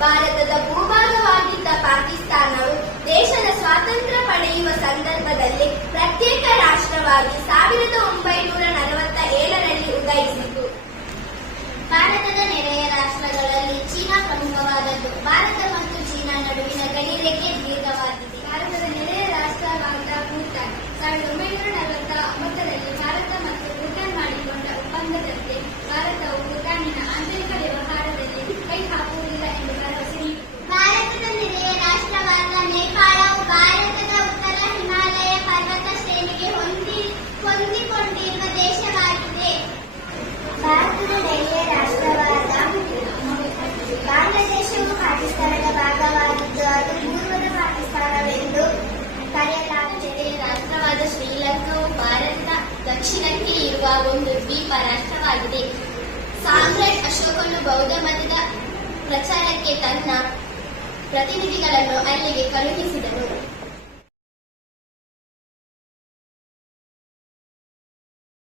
ಭಾರತದ ಭೂಭಾಗವಾಗಿದ್ದ ಪಾಕಿಸ್ತಾನವು ದೇಶದ ಸ್ವಾತಂತ್ರ್ಯ ಪಡೆಯುವ ಸಂದರ್ಭದಲ್ಲಿ ಪ್ರತ್ಯೇಕ ರಾಷ್ಟ್ರವಾಗಿ ಸಾವಿರದ ಒಂಬೈನೂರ ನಲವತ್ತ ಏಳರಲ್ಲಿ ಉದಯಿಸಿತು. ಭಾರತದ ನೆರೆಯ ರಾಷ್ಟ್ರಗಳಲ್ಲಿ ಚೀನಾ ಪ್ರಮುಖವಾದದ್ದು. ಭಾರತ ಮತ್ತು ಚೀನಾ ನಡುವಿನ ಗಡಿರೇಖೆ ದೀರ್ಘವಾಗಿದೆ. ಭಾರತದ ನೆರೆಯ ರಾಷ್ಟ್ರವಾದ ಭೂತಾನ್. ಸಾವಿರದ ಒಂಬೈನೂರ ಒಂದು ದ್ವೀಪ ರಾಷ್ಟ್ರವಾಗಿದೆ ಸಾಮ್ರಾಟ್ ಅಶೋಕನು ಬೌದ್ಧ ಮತದ ಪ್ರಚಾರಕ್ಕೆ ತನ್ನ ಪ್ರತಿನಿಧಿಗಳನ್ನು ಅಲ್ಲಿಗೆ ಕಳುಹಿಸಿದನು.